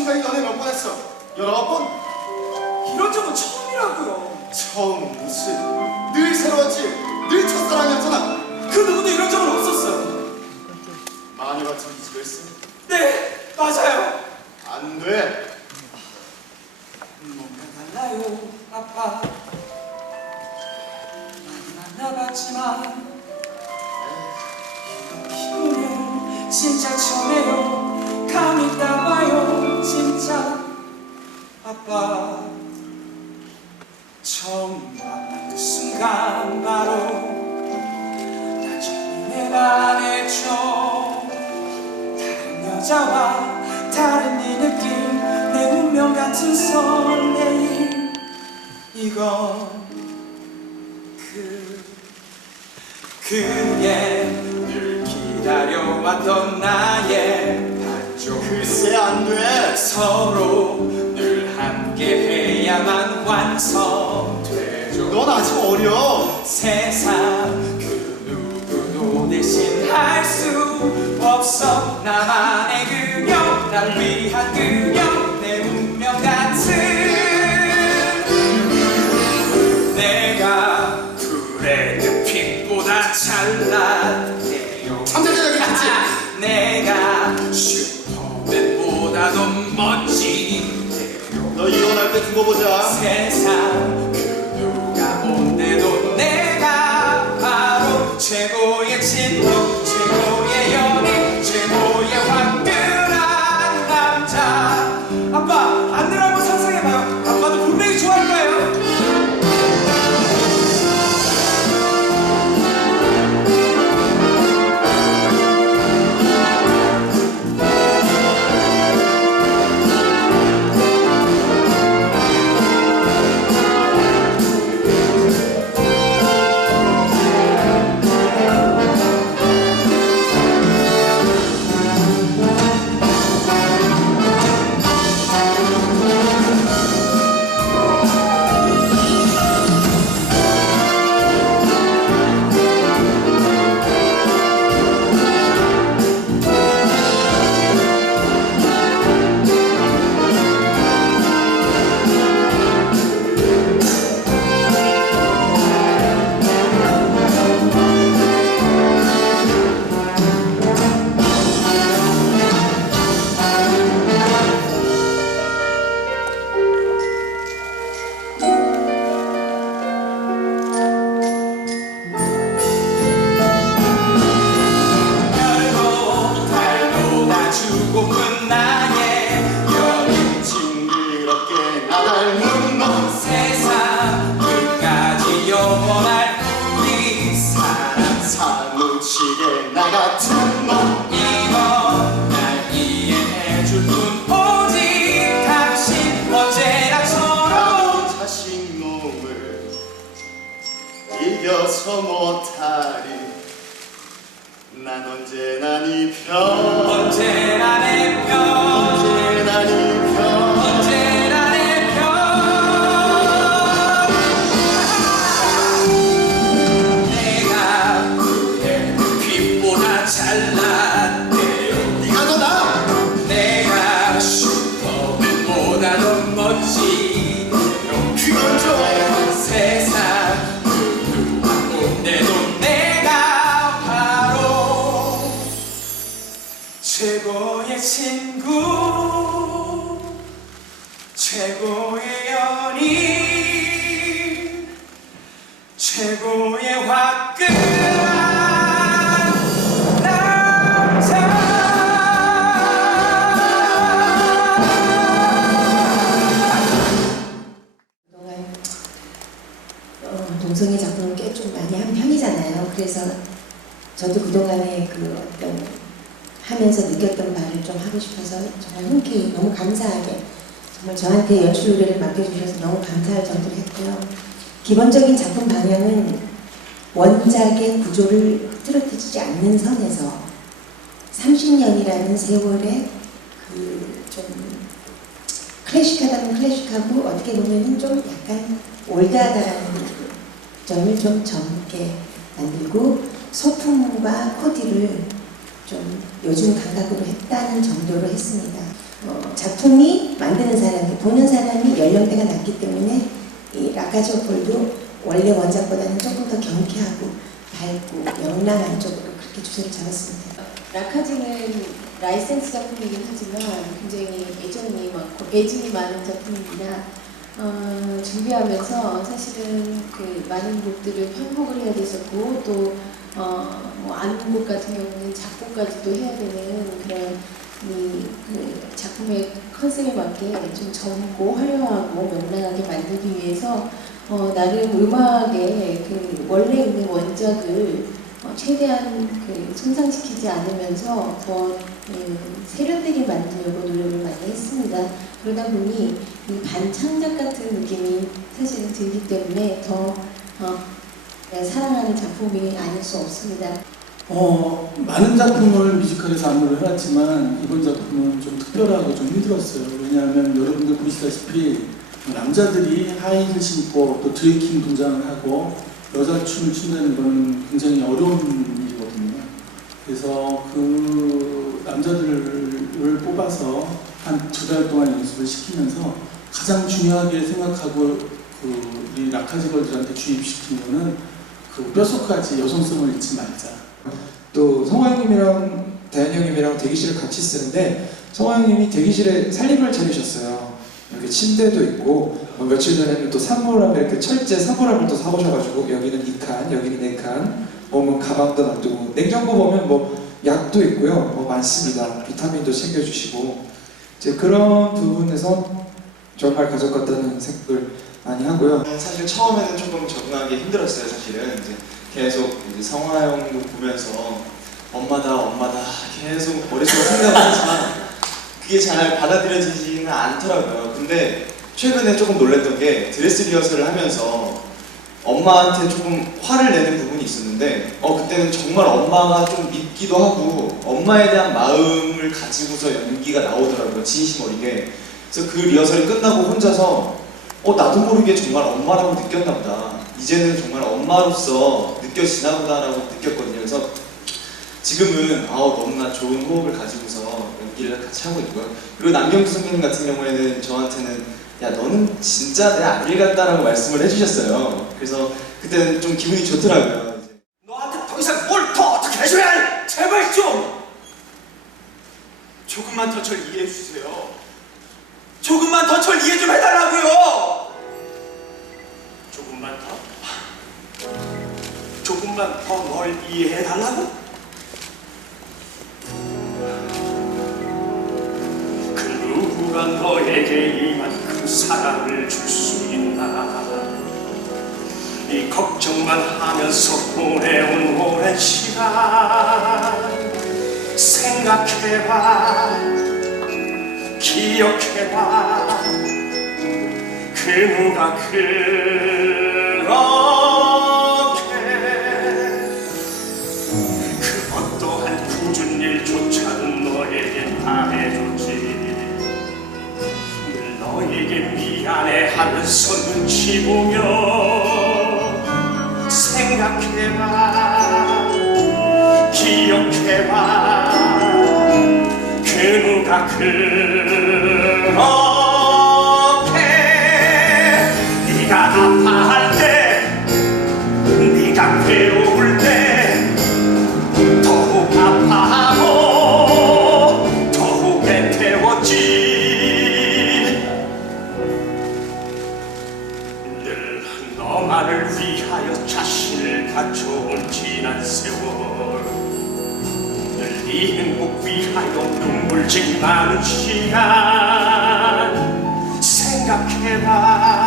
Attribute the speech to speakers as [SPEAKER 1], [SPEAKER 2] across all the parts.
[SPEAKER 1] 지금까지 연애 몇 번 했어? 여러 번?
[SPEAKER 2] 이런 적은 처음이라고요.
[SPEAKER 1] 처음 무슨 늘 새로웠지 늘 첫사랑이었잖아
[SPEAKER 2] 그 누구도 이런 적은 없었어요.
[SPEAKER 1] 마녀 같은 기집애 했어
[SPEAKER 2] 네, 맞아요.
[SPEAKER 1] 안돼
[SPEAKER 2] 뭔가 달라요, 아빠. 아빠. 처음 만난 그 순간 바로 나 처음에 반했죠. 다른 여자와 다른 이 느낌 내 운명 같은 설레임 이건 그 그의 늘 기다려왔던 나의 반쪽
[SPEAKER 1] 글쎄 안돼
[SPEAKER 2] 서로 완성되죠.
[SPEAKER 1] 넌 아직 어려.
[SPEAKER 2] 세상 그 누구도 대신할 수 없어. 나만의 그녀 날 위한 그녀
[SPEAKER 1] 때 두고 보자.
[SPEAKER 2] 세상
[SPEAKER 1] 이겨서 못하리. 난 언제나 네 편
[SPEAKER 2] 친구 최고의 연인 최고의
[SPEAKER 3] 어, 동성애 작품을 꽤 좀 많이 한 편이잖아요. 그래서 저도 그동안에 그 어떤 하면서 느꼈던 말을 좀 하고 싶어서 정말 흔쾌히 너무 감사하게 정말 저한테 연출 의뢰를 맡겨주셔서 너무 감사할 정도로 했고요. 기본적인 작품 방향은 원작의 구조를 흐트러뜨리지 않는 선에서 30년이라는 세월에 그 좀 클래식하다면 클래식하고 어떻게 보면은 좀 약간 올드하다라는 점을 좀 젊게 만들고 소품과 코디를 좀 요즘 감각으로 했다는 정도로 했습니다.
[SPEAKER 4] 어, 작품이 만드는 사람이 보는 사람이 연령대가 낮기 때문에 이 라카조 폴도 원래 원작보다는 조금 더 경쾌하고 밝고 명랑한 쪽으로 그렇게 주제를 잡았습니다. 라카즈는 라이센스 작품이긴 하지만 굉장히 애정이 많고 애증이 많은 작품입니다. 어, 준비하면서 사실은 그 많은 곡들을 편곡을 해야 됐었고 또 어, 뭐 안무곡 같은 경우는 작곡까지도 해야 되는 그런 이 그 작품의 컨셉에 맞게 좀 젊고 화려하고 명랑하게 만들기 위해서 어, 나름 음악의 그 원래 있는 원작을 어, 최대한 그 손상시키지 않으면서 더 음, 세련되게 만들려고 노력을 많이 했습니다. 그러다 보니 이 반창작 같은 느낌이 사실은 들기 때문에 더 어, 내가 사랑하는 작품이 아닐 수 없습니다.
[SPEAKER 5] 어, 많은 작품을 뮤지컬에서 안무를 해왔지만 이번 작품은 좀 특별하고 좀 힘들었어요. 왜냐하면 여러분들 보시다시피 남자들이 하이힐 신고 또 드레이킹 동작을 하고 여자 춤을 춘다는 건 굉장히 어려운 일이거든요. 그래서 그 남자들을 뽑아서 한 두 달 동안 연습을 시키면서 가장 중요하게 생각하고 그이 라카지걸들한테 주입시킨 거는 그 뼛속까지 여성성을 잃지 말자.
[SPEAKER 6] 또 성화 형님이랑 다현 형님이랑 대기실을 같이 쓰는데 성화 형님이 대기실에 살림을 차리셨어요. 이렇게 침대도 있고 뭐 며칠 전에는 또 산모람 이렇게 철제 산모람을 또 사오셔가지고 여기는 2칸, 여기는 4칸, 뭐뭐 가방도 놔두고 냉장고 보면 뭐 약도 있고요, 뭐 많습니다. 비타민도 챙겨주시고 이제 그런 부분에서 정말 가족 같다는 생각을 많이 하고요.
[SPEAKER 7] 사실 처음에는 조금 적응하기 힘들었어요. 사실은 이제 계속 이제 성화 형도 보면서 엄마다 엄마다 계속 머릿속에 생각을 하지만 그게 잘 받아들여지지는 않더라고요. 근데 최근에 조금 놀랐던 게 드레스 리허설을 하면서 엄마한테 조금 화를 내는 부분이 있었는데 어 그때는 정말 엄마가 좀 밉기도 하고 엄마에 대한 마음을 가지고서 연기가 나오더라고요. 진심 어리게. 그래서 그 리허설이 끝나고 혼자서 어 나도 모르게 정말 엄마라고 느꼈나 보다. 이제는 정말 엄마로서 느껴지나 보다라고 느꼈거든요. 그래서 지금은 아우 너무나 좋은 호흡을 가지고서 연기를 같이 하고 있고요. 그리고 남경수 선배님 같은 경우에는 저한테는 야 너는 진짜 내 아들 같다라고 말씀을 해주셨어요. 그래서 그때는 좀 기분이 좋더라고요.
[SPEAKER 6] 너한테 더 이상 뭘 더 어떻게 해줘야 해? 제발 좀! 조금만 더 절 이해해 주세요. 조금만 더 절 이해 좀 해달라고요! 조금만 더? 조금만 더 널 이해해 달라고? 그 누구가 너에게 이만큼 사랑을 줄 수 있나? 네 걱정만 하면서 보내온 오랜 시간 생각해봐. 기억해봐. 그 누가 그렇게 그 어떠한 굳은 일조차도 너에게 다 해줬지. 늘 너에게 미안해 하면서 눈치 보며 그 많은 시간 생각해봐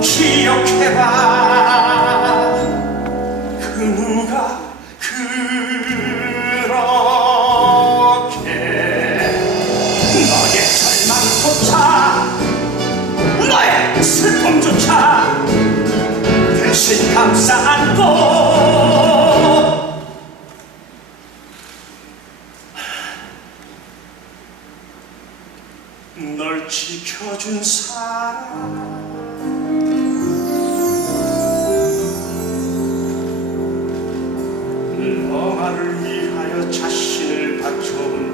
[SPEAKER 6] 기억해봐. 그 누가 그렇게 너의 절망조차 너의 슬픔조차 대신 감싸 안고 널 지켜준 사람. 너만을 위하여 자신을 바쳐온